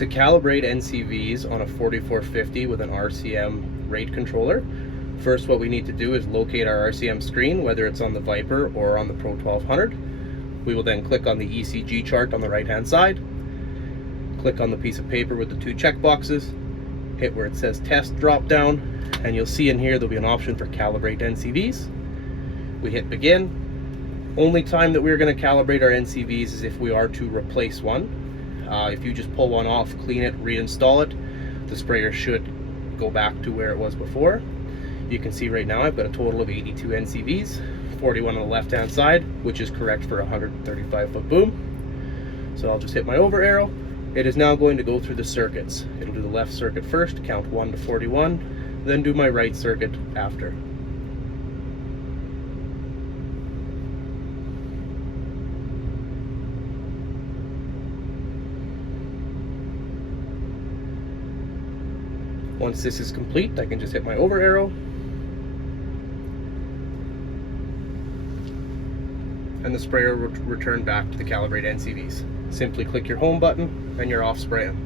To calibrate NCVs on a 4450 with an RCM rate controller, first what we need to do is locate our RCM screen, whether it's on the Viper or on the Pro 1200. We will then click on the ECG chart on the right hand side, click on the piece of paper with the two check boxes, hit where it says test drop down, and you'll see in here there'll be an option for calibrate NCVs. We hit begin. Only time that we're going to calibrate our NCVs is if we are to replace one. If you just pull one off, clean it, reinstall it, the sprayer should go back to where it was before. You can see right now I've got a total of 82 NCVs, 41 on the left hand side, which is correct for a 135 foot boom. So I'll just hit my over arrow. It is now going to go through the circuits. It'll do the left circuit first, count 1 to 41, then do my right circuit after. Once this is complete, I can just hit my over arrow, and the sprayer will return back to the calibrate NCVs. Simply click your home button and you're off spraying.